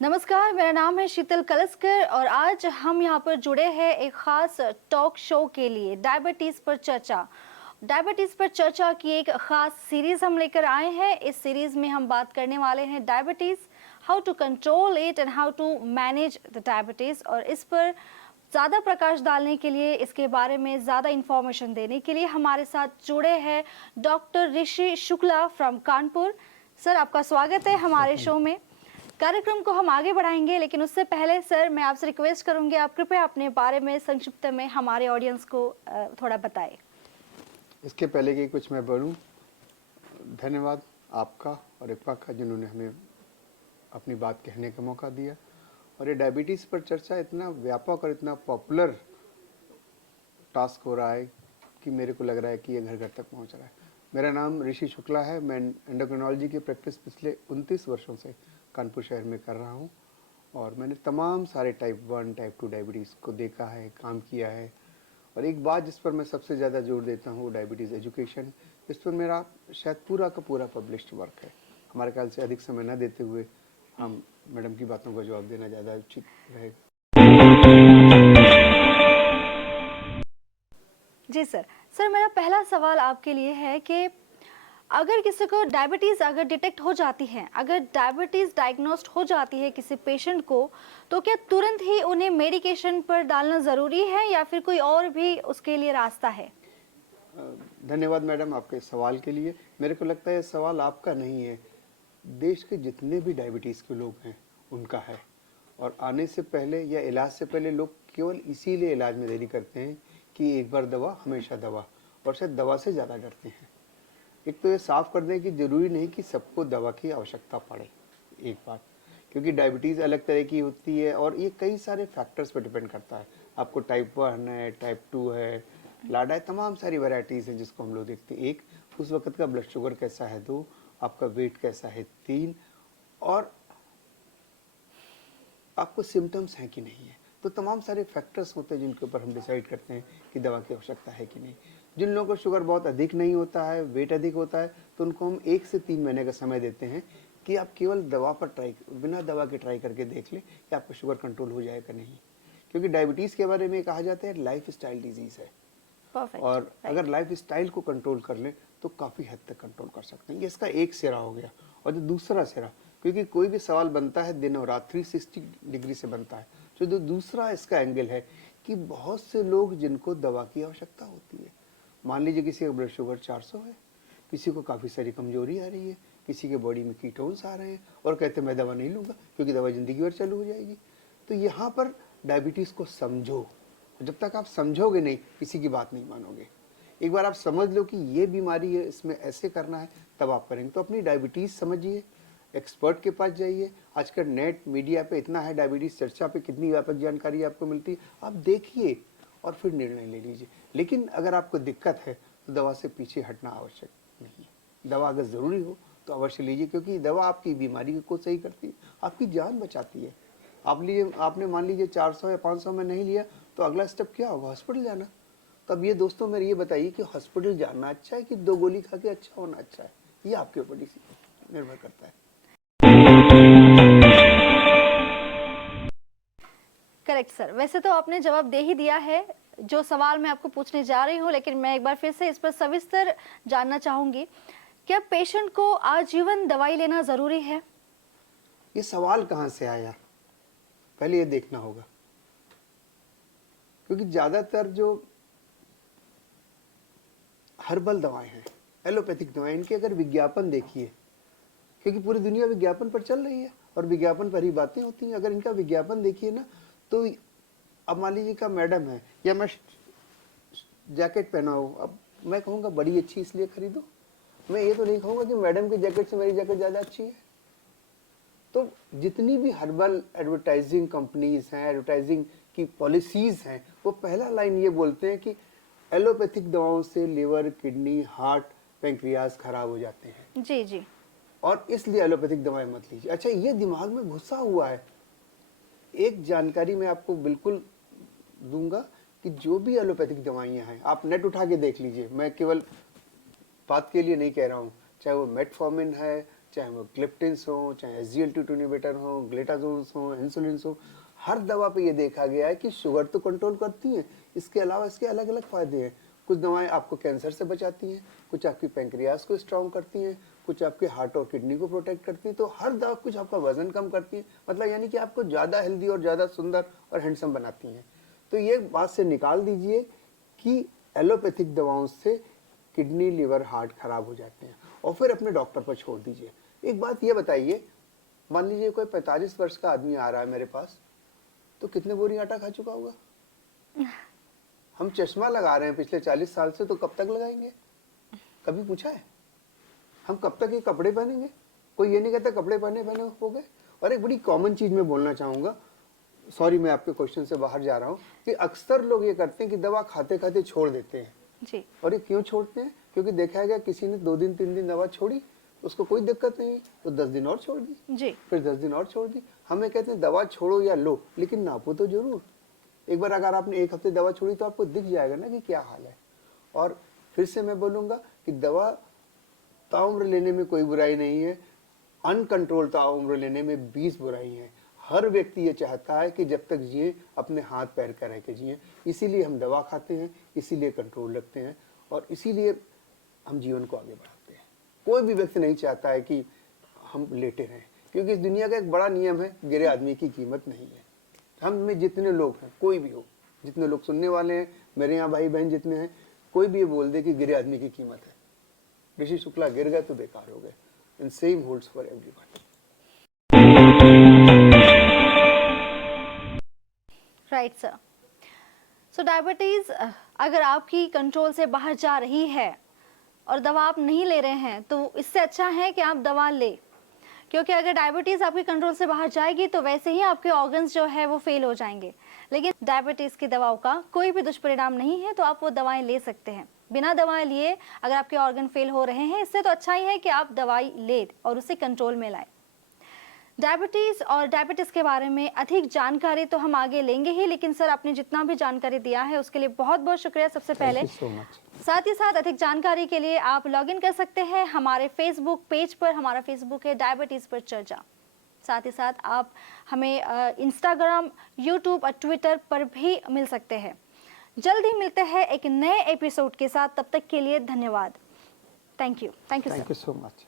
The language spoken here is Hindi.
नमस्कार, मेरा नाम है शीतल कलस्कर और आज हम यहाँ पर जुड़े हैं एक खास टॉक शो के लिए डायबिटीज़ पर चर्चा। डायबिटीज़ पर चर्चा की एक खास सीरीज़ हम लेकर आए हैं। इस सीरीज़ में हम बात करने वाले हैं diabetes, how to control it and how to manage the diabetes. और इस पर ज़्यादा प्रकाश डालने के लिए, इसके बारे में ज़्यादा इन्फॉर्मेशन देने के लिए हमारे साथ जुड़े हैं doctor Rishi Shukla from Kanpur. Sir, आपका स्वागत है हमारे शो में। कार्यक्रम को हम आगे बढ़ाएंगे, लेकिन उससे पहले सर मैं आपसे रिक्वेस्ट करूंगी, आप कृपया अपने बारे में संक्षिप्त में हमारे ऑडियंस को थोड़ा बताएं। इसके पहले कि कुछ मैं बोलूं, धन्यवाद आपका और इक्फा का जिन्होंने हमें अपनी बात कहने का मौका दिया। और ये डायबिटीज़ पर चर्चा इतना व्यापक और इतना पॉपुलर टास्क हो रहा है कि मेरे को लग रहा है कि ये घर घर तक पहुंच रहा है। मेरा नाम ऋषि शुक्ला है। मैं एंडोक्रिनोलॉजी की प्रैक्टिस पिछले 29 वर्षों से कानपुर शहर में कर रहा हूँ और मैंने तमाम सारे टाइप 1 टाइप 2 डायबिटीज़ को देखा है, काम किया है। और एक बात जिस पर मैं सबसे ज़्यादा जोर देता हूँ वो डायबिटीज़ एजुकेशन। इस पर मेरा शायद पूरा का पूरा पब्लिश्ड वर्क है। हमारे ख्याल से अधिक समय न देते हुए हम मैडम की बातों का जवाब देना ज़्यादा उचित रहेगा। जी सर। सर, मेरा पहला सवाल आपके लिए है कि अगर किसी को डायबिटीज़ अगर डिटेक्ट हो जाती है, अगर डायबिटीज़ डायग्नोस्ड हो जाती है किसी पेशेंट को, तो क्या तुरंत ही उन्हें मेडिकेशन पर डालना ज़रूरी है या फिर कोई और भी उसके लिए रास्ता है? धन्यवाद मैडम आपके सवाल के लिए। मेरे को लगता है सवाल आपका नहीं है, देश के जितने भी डायबिटीज़ के लोग हैं उनका है। और आने से पहले या इलाज से पहले लोग केवल इसीलिए इलाज में देरी करते हैं कि एक बार दवा हमेशा दवा, और शायद दवा से ज़्यादा डरते हैं। एक तो ये साफ कर दें कि ज़रूरी नहीं कि सबको दवा की आवश्यकता पड़े, एक बात, क्योंकि डायबिटीज़ अलग तरह की होती है और ये कई सारे फैक्टर्स पर डिपेंड करता है। आपको टाइप 1 है, टाइप 2 है, लाडा है, तमाम सारी वैरायटीज़ हैं जिसको हम लोग देखते हैं। एक, उस वक्त का ब्लड शुगर कैसा है, 2, आपका वेट कैसा है, 3, और आपको सिम्टम्स हैं कि नहीं है। तो तमाम सारे फैक्टर्स होते हैं जिनके ऊपर हम डिसाइड करते हैं कि दवा की आवश्यकता है कि नहीं। जिन लोगों को शुगर बहुत अधिक नहीं होता है, वेट अधिक होता है, तो उनको हम 1 से 3 महीने का समय देते हैं कि आप केवल दवा पर बिना दवा के ट्राई करके देख लें कि आपका शुगर कंट्रोल हो जाएगा नहीं। क्योंकि डायबिटीज़ के बारे में कहा जाता है लाइफ स्टाइल डिजीज़ है। और अगर लाइफ स्टाइल को कंट्रोल कर लें तो काफ़ी हद तक कंट्रोल कर सकते हैं। ये इसका एक सिरा हो गया। और जो दूसरा सिरा, क्योंकि कोई भी सवाल बनता है दिन और रात 360 डिग्री से बनता है, तो जो दूसरा इसका एंगल है कि बहुत से लोग जिनको दवा की आवश्यकता होती है, मान लीजिए किसी का ब्लड शुगर 400 है, किसी को काफ़ी सारी कमजोरी आ रही है, किसी के बॉडी में कीटोन्स आ रहे हैं और कहते हैं मैं दवा नहीं लूँगा क्योंकि दवा ज़िंदगी भर चालू हो जाएगी। तो यहाँ पर डायबिटीज़ को समझो। जब तक आप समझोगे नहीं, किसी की बात नहीं मानोगे। एक बार आप समझ लो कि ये बीमारी है, इसमें ऐसे करना है, तब आप करेंगे। तो अपनी डायबिटीज़ समझिए, एक्सपर्ट के पास जाइए। आजकल नेट मीडिया पे इतना है, डायबिटीज़ चर्चा पे कितनी व्यापक जानकारी आपको मिलती है, आप देखिए और फिर निर्णय ले लीजिए। लेकिन अगर आपको दिक्कत है तो दवा से पीछे हटना आवश्यक नहीं है। दवा अगर ज़रूरी हो तो अवश्य लीजिए, क्योंकि दवा आपकी बीमारी को सही करती है, आपकी जान बचाती है। आपने मान लीजिए 400 या 500 में नहीं लिया, तो अगला स्टेप क्या होगा? हॉस्पिटल जाना। तब ये दोस्तों मेरे ये बताइए कि हॉस्पिटल जाना अच्छा है कि 2 गोली खा के अच्छा होना अच्छा है? ये आपके ऊपर निर्भर करता है। Correct sir. वैसे तो आपने जवाब दे ही दिया है जो सवाल मैं आपको पूछने जा रही हूँ, लेकिन मैं एक बार फिर से इस पर सविस्तर जानना चाहूंगी। क्या पेशेंट को आजीवन दवाई लेना जरूरी है? ये सवाल कहाँ से आया, पहले ये देखना होगा। क्योंकि ज़्यादातर जो हर्बल दवाएं हैं, एलोपैथिक दवाएं, इनके अगर विज्ञापन देखिए, क्योंकि पूरी दुनिया विज्ञापन पर चल रही है और विज्ञापन पर ही बातें होती हैं। अगर इनका विज्ञापन देखिए ना, तो अब मान लीजिए का मैडम है या मैं जैकेट पहना हूँ, अब मैं कहूँगा बड़ी अच्छी इसलिए खरीदो, मैं ये तो नहीं कहूँगा कि मैडम की जैकेट से मेरी जैकेट ज़्यादा अच्छी है। तो जितनी भी हर्बल एडवर्टाइजिंग कंपनीज हैं, एडवर्टाइजिंग की पॉलिसीज हैं, वो पहला लाइन ये बोलते हैं कि एलोपैथिक दवाओं से लिवर, किडनी, हार्ट, पेंक्रियाज खराब हो जाते हैं। जी जी। और इसलिए एलोपैथिक दवाएं मत लीजिए। अच्छा, ये दिमाग में घुसा हुआ है। एक जानकारी मैं आपको बिल्कुल दूंगा कि जो भी एलोपैथिक दवाइयां हैं, आप नेट उठा के देख लीजिए, मैं केवल बात के लिए नहीं कह रहा हूँ, चाहे वो मेटफॉर्मिन है, चाहे वो ग्लिप्टिन्स हो, चाहे SGLT2 इनहिबिटर हो, ग्लूटाथोन्स हो, इंसुलिन हो, हर दवा पे ये देखा गया है कि शुगर तो कंट्रोल करती है, इसके अलावा इसके अलग अलग फायदे हैं। कुछ दवाएं आपको कैंसर से बचाती हैं, कुछ आपकी पैंक्रियाज को स्ट्रॉन्ग करती हैं, कुछ आपके हार्ट और किडनी को प्रोटेक्ट करती हैं। तो हर दवा कुछ आपका वजन कम करती है, मतलब यानी कि आपको ज़्यादा हेल्दी और ज़्यादा सुंदर और हैंडसम बनाती हैं। तो ये बात से निकाल दीजिए कि एलोपैथिक दवाओं से किडनी, लिवर, हार्ट खराब हो जाते हैं और फिर अपने डॉक्टर पर छोड़ दीजिए। एक बात ये बताइए, मान लीजिए कोई 45 वर्ष का आदमी आ रहा है मेरे पास, तो कितने बोरी आटा खा चुका होगा? हम चश्मा लगा रहे हैं पिछले 40 साल से, तो कब तक लगाएंगे? कभी पूछा है? हम कब तक ये कपड़े पहनेंगे? कोई ये नहीं कहता कपड़े पहने पहने हो गए। और एक बड़ी कॉमन चीज मैं बोलना चाहूंगा, सॉरी मैं आपके क्वेश्चन से बाहर जा रहा हूँ, कि अक्सर लोग ये करते हैं कि दवा खाते खाते छोड़ देते हैं जी। और ये क्यों छोड़ते हैं? क्योंकि देखा गया किसी ने 2 दिन 3 दिन दवा छोड़ी, उसको कोई दिक्कत नहीं, तो 10 दिन और छोड़ दी, जी। फिर 10 दिन और छोड़ दी। हमें कहते हैं दवा छोड़ो या लो, लेकिन नापो तो जरूर। एक बार अगर आपने 1 हफ्ते दवा छोड़ी तो आपको दिख जाएगा ना कि क्या हाल है। और फिर से मैं बोलूंगा कि दवा ताउम्र लेने में कोई बुराई नहीं है, अनकंट्रोल ताउम्र लेने में 20 बुराई है। हर व्यक्ति ये चाहता है कि जब तक जिए अपने हाथ पैर का रह के जिए, इसीलिए हम दवा खाते हैं, इसीलिए कंट्रोल रखते हैं और इसीलिए हम जीवन को आगे बढ़ाते हैं। कोई भी व्यक्ति नहीं चाहता है कि हम लेटे रहें, क्योंकि इस दुनिया का एक बड़ा नियम है, गिरे आदमी की कीमत नहीं है। हम में जितने लोग हैं, कोई भी हो, जितने लोग सुनने वाले हैं, मेरे यहाँ भाई बहन जितने हैं, कोई भी ये बोल दे कि गिरे आदमी की कीमत है, ऋषि शुक्ला गिर गए तो बेकार हो गए। And same holds for everyone. Right sir. So diabetes अगर आपकी कंट्रोल से बाहर जा रही है और दवा आप नहीं ले रहे हैं, तो इससे अच्छा है कि आप दवा ले, क्योंकि अगर डायबिटीज आपके कंट्रोल से बाहर जाएगी तो वैसे ही आपके ऑर्गन्स जो है वो फेल हो जाएंगे। लेकिन डायबिटीज की दवाओं का कोई भी दुष्परिणाम नहीं है, तो आप वो दवाएं ले सकते हैं बिना दवाएं लिए। अगर आपके ऑर्गन फेल हो रहे हैं, इससे तो अच्छा ही है कि आप दवाई ले और उसे कंट्रोल में लाएं। डायबिटीज और डायबिटीज के बारे में अधिक जानकारी तो हम आगे लेंगे ही, लेकिन सर आपने जितना भी जानकारी दिया है उसके लिए बहुत बहुत शुक्रिया सबसे पहले। Thank you so much. साथ ही साथ अधिक जानकारी के लिए आप लॉग इन कर सकते हैं हमारे फेसबुक पेज पर। हमारा फेसबुक है डायबिटीज पर चर्चा। साथ ही साथ आप हमें इंस्टाग्राम, यूट्यूब और ट्विटर पर भी मिल सकते हैं। जल्द ही मिलते हैं एक नए एपिसोड के साथ, तब तक के लिए धन्यवाद। Thank you sir. Thank you so much.